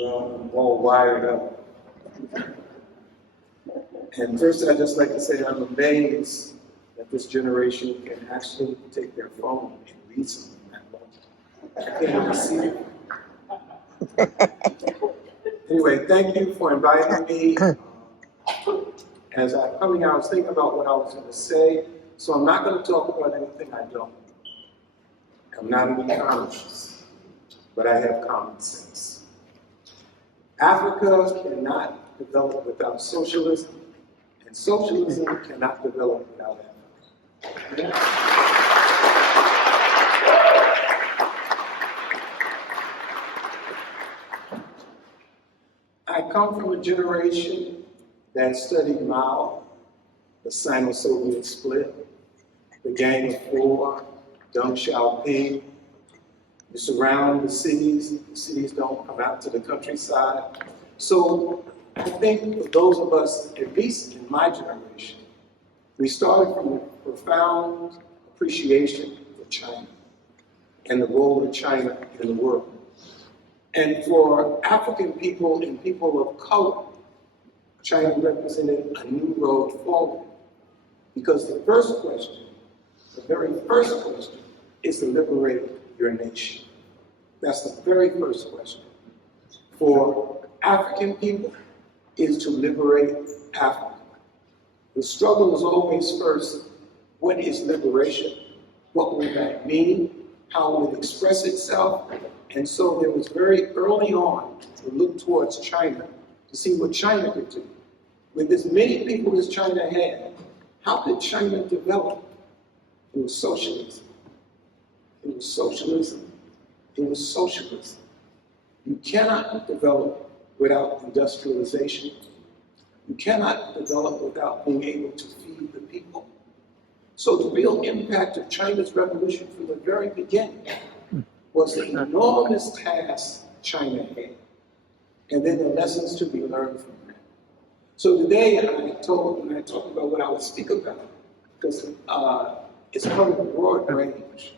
Well, I'm all wired up. And first, I'd just like to say I'm amazed that this generation can actually take their phone and read something that long. I can't even see it. Anyway, thank you for inviting me. As I'm coming out, I was thinking about what I was going to say, so I'm not going to talk about anything I don't. I'm not an economist, but I have common sense. Africa cannot develop without socialism, and socialism cannot develop without Africa. I come from a generation that studied Mao, the Sino-Soviet split, the Gang of Four, Deng Xiaoping. You surround the cities don't come out to the countryside. So I think for those of us, at least in my generation, we started from a profound appreciation for China and the role of China in the world. And for African people and people of color, China represented a new road forward. Because the first question, the very first question, is to liberate your nation. That's the very first question. For African people, is to liberate Africa. The struggle is always first, what is liberation? What will that mean? How will it express itself? And so there was very early on to look towards China to see what China could do. With as many people as China had, how could China develop? It was socialism. It was socialism. It was socialism. You cannot develop without industrialization. You cannot develop without being able to feed the people. So the real impact of China's revolution from the very beginning was the enormous task China had, and then the lessons to be learned from that. So today, when I talk about what I would speak about, because it's covered a broad range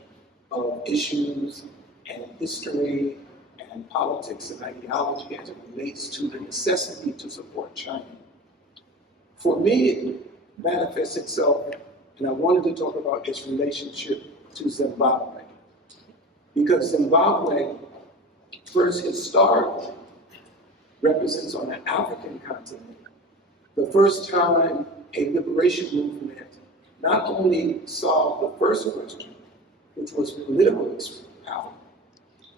of issues and history and politics and ideology as it relates to the necessity to support China. For me, it manifests itself, and I wanted to talk about its relationship to Zimbabwe. Because Zimbabwe, first historically, represents on the African continent the first time a liberation movement not only solved the first question, which was political power,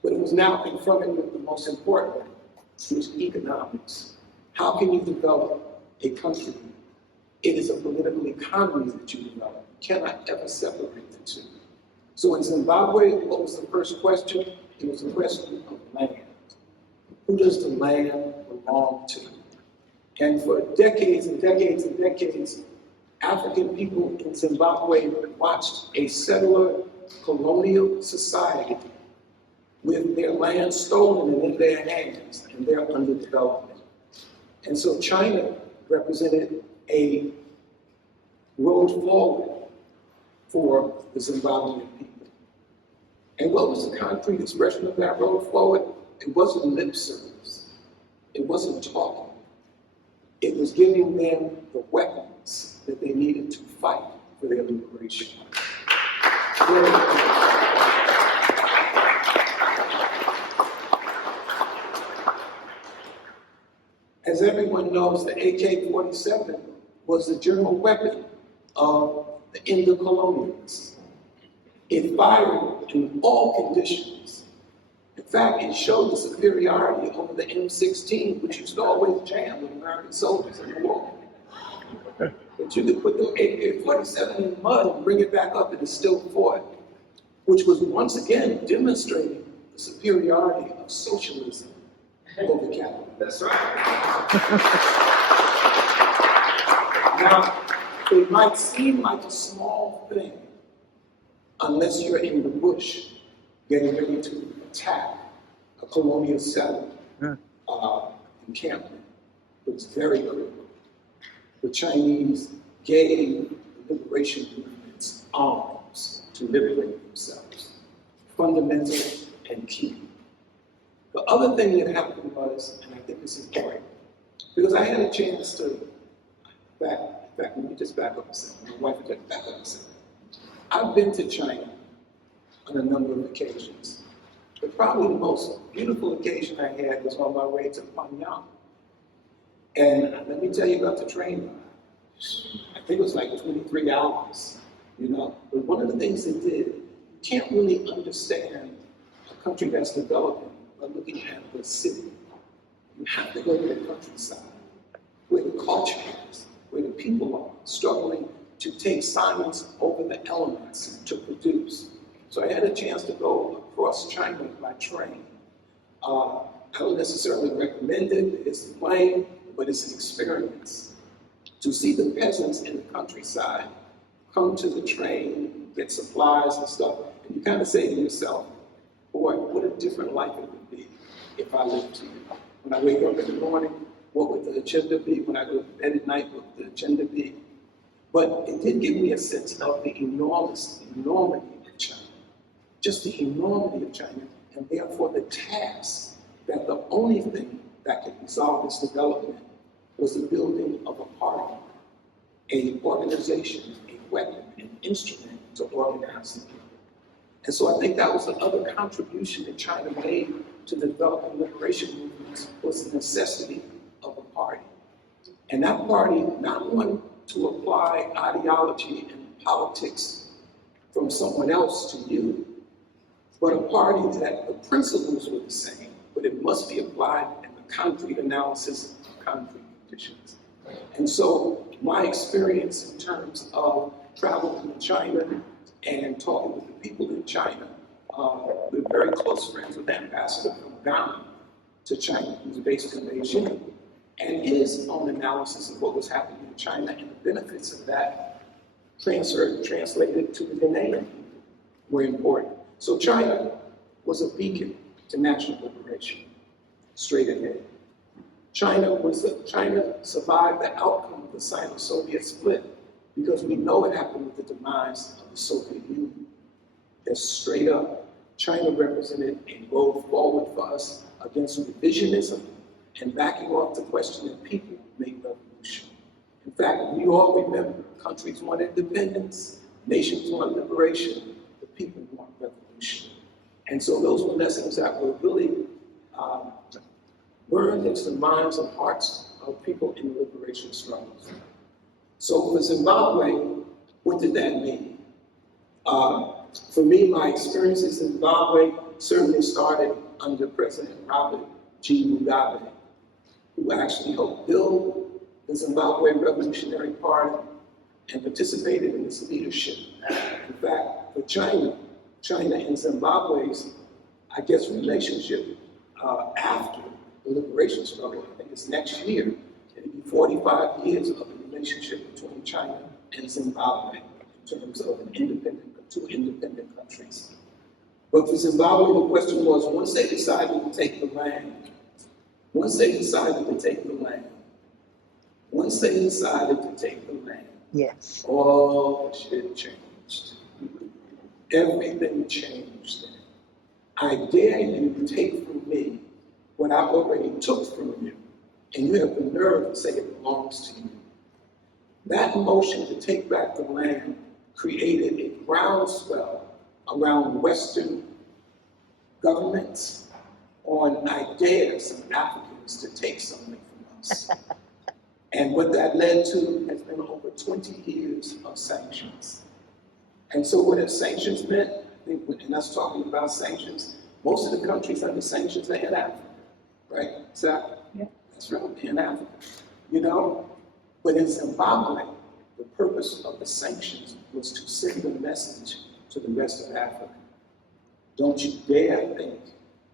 but it was now confronted with the most important one, which is economics. How can you develop a country? It is a political economy that you develop. You cannot ever separate the two. So in Zimbabwe, what was the first question? It was a question of land. Who does the land belong to? And for decades and decades and decades, African people in Zimbabwe watched a settler colonial society with their land stolen and in their hands and their underdevelopment. And so China represented a road forward for the Zimbabwean people. And what was the concrete expression of that road forward? It wasn't lip service. It wasn't talking. It was giving them the weapons that they needed to fight for their liberation. As everyone knows, the AK-47 was the general weapon of the Indo-colonialists. It fired in all conditions. In fact, it showed the superiority over the M16, which used to always jam with American soldiers in the war. But you could put the AK-47 in the mud and bring it back up and it still fought, which was once again demonstrating the superiority of socialism over capitalism. That's right. Now, it might seem like a small thing unless you're in the bush getting ready to attack a colonial settlement encampment. It's very critical. The Chinese gave the liberation movements arms to liberate themselves. Fundamental and key. The other thing that happened was, and I think it's important, because I had a chance to, let me just back up a second. My wife just back up a second. I've been to China on a number of occasions. But probably the most beautiful occasion I had was on my way to Pyongyang. And let me tell you about the train ride. I think it was like 23 hours, you know. But one of the things they did, you can't really understand a country that's developing by looking at the city. You have to go to the countryside, where the culture is, where the people are struggling to take science over the elements to produce. So I had a chance to go across China by train. I don't necessarily recommend it, it's a plane, but it's an experience. To see the peasants in the countryside come to the train, get supplies and stuff, and you kind of say to yourself, boy, what a different life it would be if I lived here. When I wake up in the morning, what would the agenda be? When I go to bed at night, what would the agenda be? But it did give me a sense of the enormity of China. Just the enormity of China, and therefore the task that the only thing that could resolve this development was the building of a party, an organization, a weapon, an instrument to organize the people. And so I think that was the other contribution that China made to the development liberation movements, was the necessity of a party. And that party, not one to apply ideology and politics from someone else to you, but a party that the principles were the same, but it must be applied in the concrete analysis of concrete conditions. And so my experience in terms of traveling to China and talking with the people in China, we're very close friends with the ambassador from Ghana to China, who's based in Beijing, and his own analysis of what was happening in China and the benefits of that translated to the Ghanaian were important. So China was a beacon to national liberation, straight ahead. China survived the outcome of the Sino-Soviet split because we know it happened with the demise of the Soviet Union. Just straight up, China represented a road forward for us against revisionism and backing off the question that people make revolution. In fact, we all remember countries want independence, nations want liberation, the people want revolution. And so those were lessons that were really burned into the minds and hearts of people in the liberation struggles. So for Zimbabwe, what did that mean? For me, my experiences in Zimbabwe certainly started under President Robert G. Mugabe, who actually helped build the Zimbabwe Revolutionary Party and participated in its leadership. In fact, for China and Zimbabwe's, I guess, relationship after the liberation struggle, I think it's next year, it'll be 45 years of the relationship between China and Zimbabwe in terms of two independent countries. But for Zimbabwe, the question was, once they decided to take the land, Yes. all the shit changed. Everything changed. I dare you to take from me what I already took from you, and you have the nerve to say it belongs to you. That motion to take back the land created a groundswell around Western governments on ideas of Africans to take something from us. And what that led to has been over 20 years of sanctions. And so what have sanctions meant? I think when us talking about sanctions, most of the countries under sanctions are in Africa, right? So, yeah. That's right, in Africa, you know? But in Zimbabwe, the purpose of the sanctions was to send a message to the rest of Africa. Don't you dare think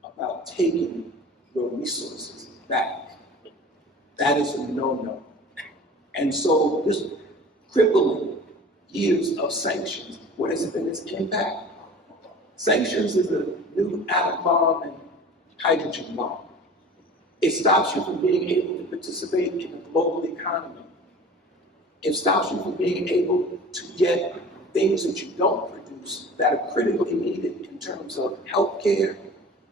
about taking your resources back. That is a no-no. And so this crippling years of sanctions, what has been its impact? Sanctions is a new atom bomb and hydrogen bomb. It stops you from being able to participate in the global economy. It stops you from being able to get things that you don't produce that are critically needed in terms of healthcare,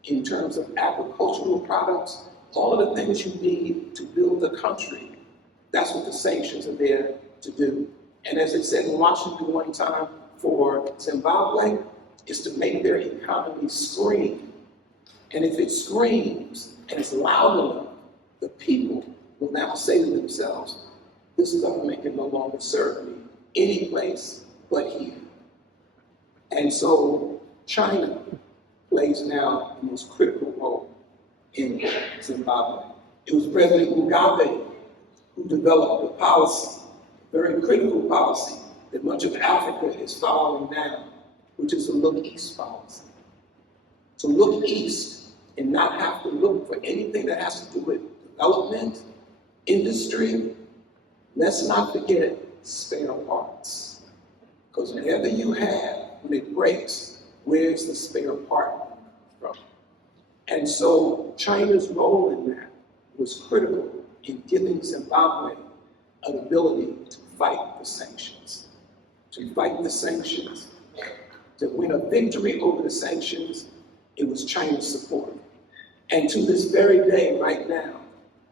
in terms of agricultural products, all of the things you need to build the country. That's what the sanctions are there to do. And as they said in Washington one time for Zimbabwe, is to make their economy scream. And if it screams and it's loud enough, the people will now say to themselves, this government can no longer serve me any place but here. And so China plays now the most critical role in Zimbabwe. It was President Mugabe who developed the policy, very critical policy, that much of Africa is following now, which is a look east policy. To look east and not have to look for anything that has to do with development, industry. Let's not forget spare parts. Because whatever you have, when it breaks, where's the spare part from? And so China's role in that was critical in giving Zimbabwe an ability to fight the sanctions. To fight the sanctions. To win a victory over the sanctions, it was China's support. And to this very day, right now,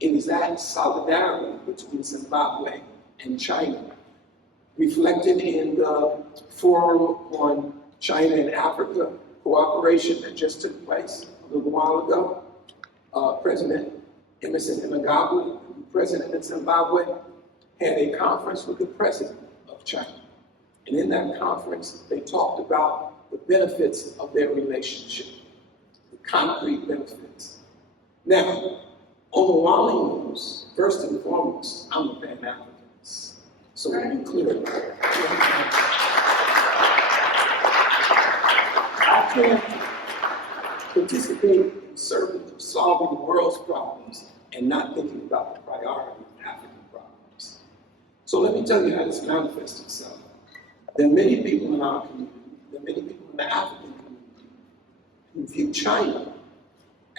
it is that solidarity between Zimbabwe and China, reflected in the Forum on China and Africa cooperation that just took place a little while ago. President Emerson Mnangagwa, president of Zimbabwe, had a conference with the president of China. And in that conference, they talked about the benefits of their relationship, the concrete benefits. Now, Omowale knows, first and foremost, I'm a Pan-Africanist. So to be clear, I can't participate in serving of solving the world's problems and not thinking about the priority of African problems. So let me tell you how this manifests itself. There are many people in our community, there are many people in the African community who view China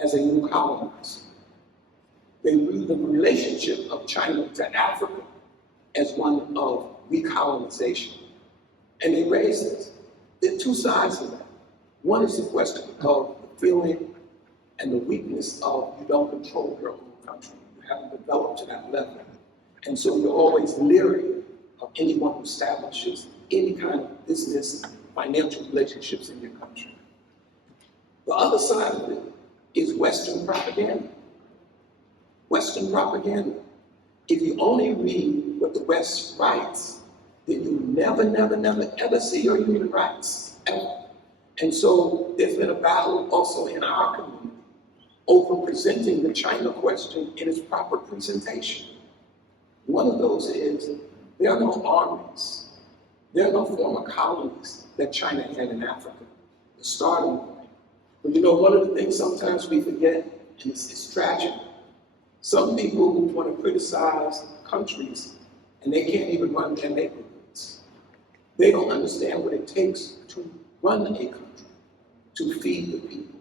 as a new colonizer. They view the relationship of China to Africa as one of recolonization. And they raise this. There are two sides to that. One is the question of the feeling and the weakness of you don't control your own country. You haven't developed to that level. And so you're always leery of anyone who establishes any kind of business, financial relationships in your country. The other side of it is Western propaganda. Western propaganda. If you only read what the West writes, then you never, ever see your human rights, ever. And so there's been a battle also in our community over presenting the China question in its proper presentation. One of those is there are no armies, there are no former colonies that China had in Africa, the starting point. But you know, one of the things sometimes we forget, and it's tragic, some people who want to criticize countries and they can't even run their neighborhoods. They don't understand what it takes to run a country, to feed the people,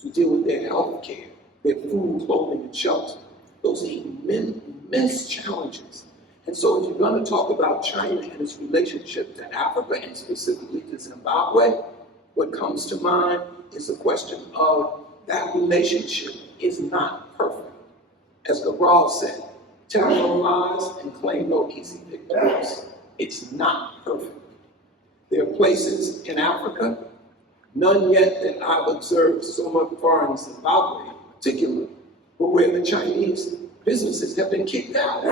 to deal with their health care, their food, clothing, and shelter. Those are immense challenges. And so if you're going to talk about China and its relationship to Africa and specifically to Zimbabwe, what comes to mind is the question of that relationship is not perfect. As Cabral said, tell no lies and claim no easy victories. It's not perfect. There are places in Africa, none yet that I've observed so much far in Zimbabwe in particular, but where the Chinese businesses have been kicked out.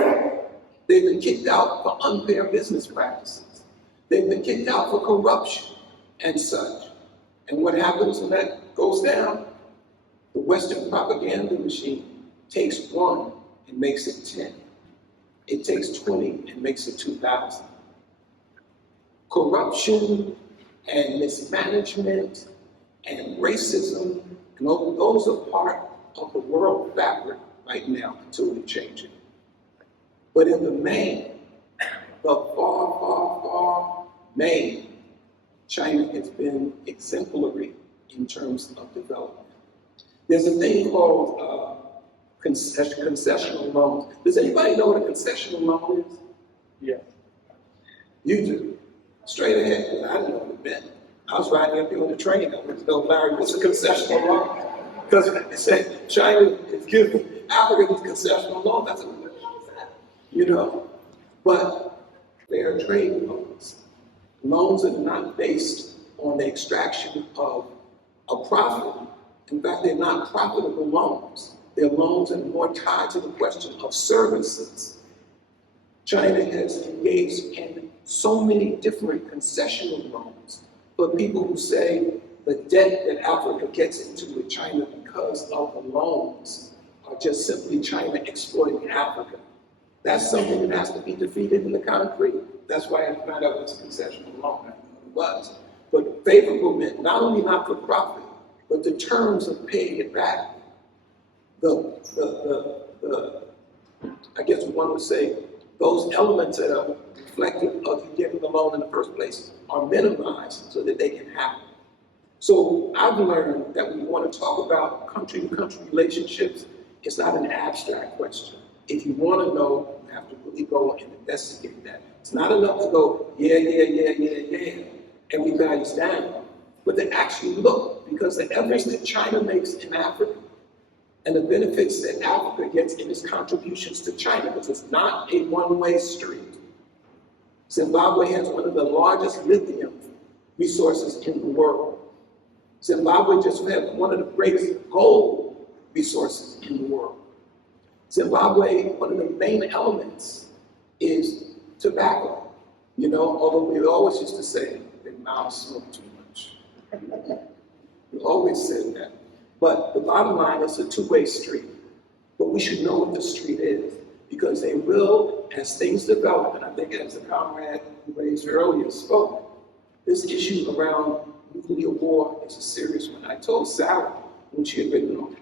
They've been kicked out for unfair business practices. They've been kicked out for corruption and such. And what happens when that goes down? The Western propaganda machine takes 1 and makes it 10. It takes 20 and makes it 2,000. Corruption and mismanagement and racism, and those are part of the world fabric right now until we change it. But in the main, the far main, China has been exemplary in terms of development. There's a thing called concessional loans. Does anybody know what a concessional loan is? Yeah. You do. Straight ahead, because I didn't know what it meant. I was riding up here on the train. I wanted to know, Larry, what's a concessional loan? Because they said China is giving Africa these concessional loans. I said, what the hell is that? You know? But fair trade loans. Loans that are not based on the extraction of a profit. In fact, they're not profitable loans. They're loans that are more tied to the question of services. China has engaged in so many different concessional loans for people who say the debt that Africa gets into with China because of the loans are just simply China exploiting Africa. That's something that has to be defeated in the concrete. That's why I found out what's a concessional loan. I didn't know what it was. But favorable meant not only not for profit, but the terms of paying it back. I guess one would say, those elements that are reflective of you getting the loan in the first place are minimized so that they can happen. So I've learned that when you want to talk about country-to-country relationships, it's not an abstract question. If you want to know, you have to really go and investigate that. It's not enough to go, yeah, everybody's down. But to actually look, because the efforts that China makes in Africa and the benefits that Africa gets in its contributions to China, because it's not a one-way street. Zimbabwe has one of the largest lithium resources in the world. Zimbabwe just has one of the greatest gold resources in the world. Zimbabwe, one of the main elements is tobacco. You know, although we always used to say that mouths smoke too much. We always said that. But the bottom line is a two-way street. But we should know what the street is, because they will, as things develop, and I think as the comrade who raised earlier spoke, this issue around nuclear war is a serious one. I told Sarah when she had written an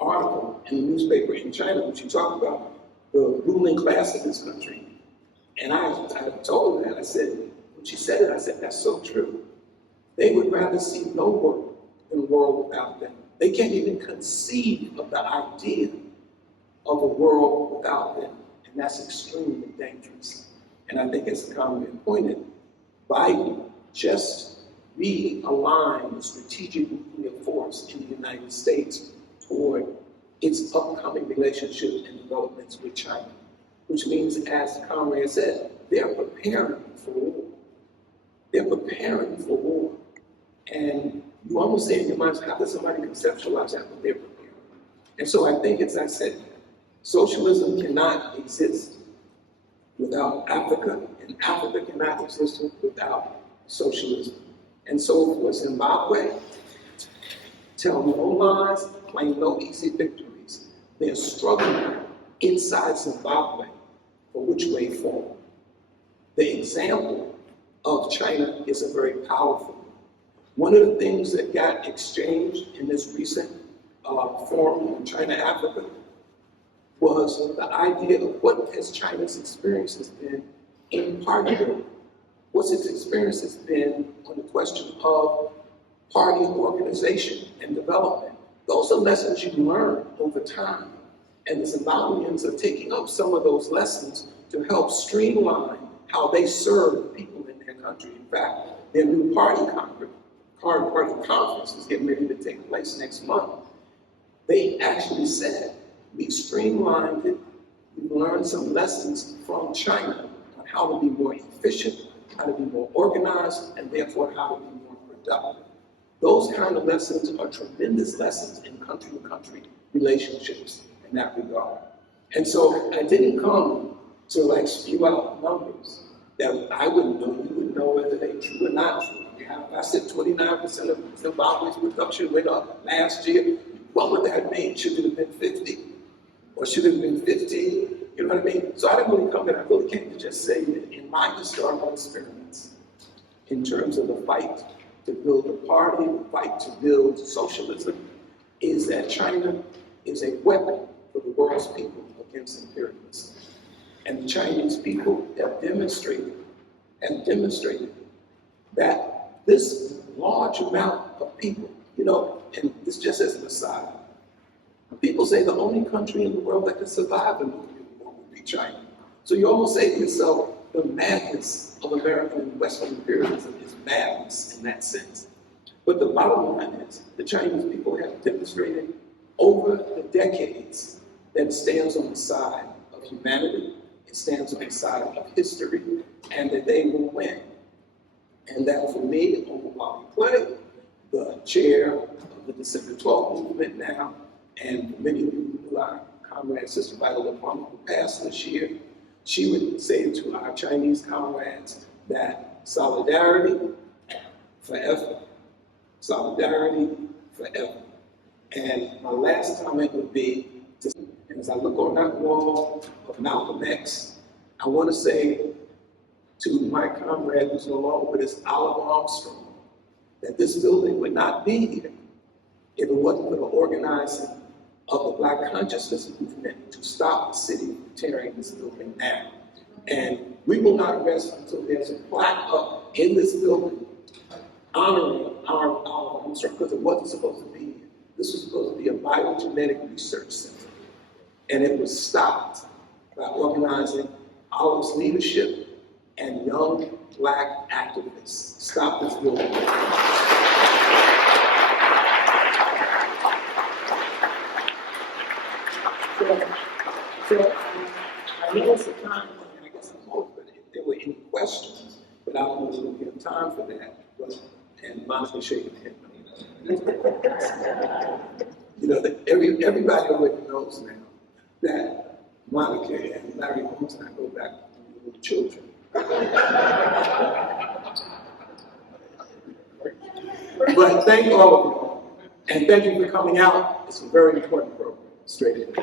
article in the newspaper in China when she talked about the ruling class of this country. And I told her that, I said, when she said it, I said, that's so true. They would rather see no world than a world without them. They can't even conceive of the idea of a world without them. And that's extremely dangerous. And I think as the comrade pointed, Biden just realigned the strategic nuclear force in the United States toward its upcoming relationship and developments with China, which means, as the comrade said, they're preparing for war. They're preparing for war. And you almost say in your mind, how does somebody conceptualize that when they're preparing? And so I think, as I said, socialism cannot exist without Africa, and Africa cannot exist without socialism. And so for Zimbabwe, tell no lies, claim no easy victories. They're struggling inside Zimbabwe for which way forward. The example of China is a very powerful one. One of the things that got exchanged in this recent forum on China-Africa was the idea of what has China's experiences been in party building. What's its experiences been on the question of party organization and development. Those are lessons you learn over time. And the Zimbabweans are taking up some of those lessons to help streamline how they serve people in their country. In fact, their new party conference is getting ready to take place next month. They actually said, we streamlined it, we learned some lessons from China on how to be more efficient, how to be more organized, and therefore how to be more productive. Those kind of lessons are tremendous lessons in country-to-country relationships in that regard. And so I didn't come to like spew out numbers that I wouldn't know, you wouldn't know whether they're true or not true. I said 29% of Zimbabwe's production went up last year. What would that mean? Should it have been 50? Or should it have been 15? You know what I mean? So I didn't really come in, I really came to just say that in my historical experiments, in terms of the fight to build a party, the fight to build socialism, is that China is a weapon for the world's people against imperialism. And the Chinese people have demonstrated that this large amount of people, you know, and this just as an aside, people say the only country in the world that can survive a nuclear war would be China. So you almost say to yourself, the madness of American and Western imperialism is madness in that sense. But the bottom line is, the Chinese people have demonstrated over the decades that it stands on the side of humanity, it stands on the side of history, and that they will win. And that for me, Omowale Clay, the chair of the December 12th movement now, and many of you who knew our comrade Sister Viola Plummer, who passed this year, she would say to our Chinese comrades that solidarity forever. Solidarity forever. And my last comment would be, as I look on that wall of Malcolm X, I want to say to my comrade who's no longer with us, Oliver Armstrong, that this building would not be here if it wasn't for the organizing of the Black consciousness movement to stop the city from tearing this building down. And we will not rest until there's a plaque up in this building honoring our Armstrong, because it wasn't supposed to be here. This was supposed to be a biogenetic research center. And it was stopped by organizing Oliver's leadership and young Black activists. Stop this building. So I know it's a time, and I guess I'm hoping if there were any questions, but I don't know if we have time for that. But, and Monica shaking her head. You know, everybody already knows now that Monica and Larry Holmes and I go back when we were children. But thank all of you, and thank you for coming out. It's a very important program. Straight in.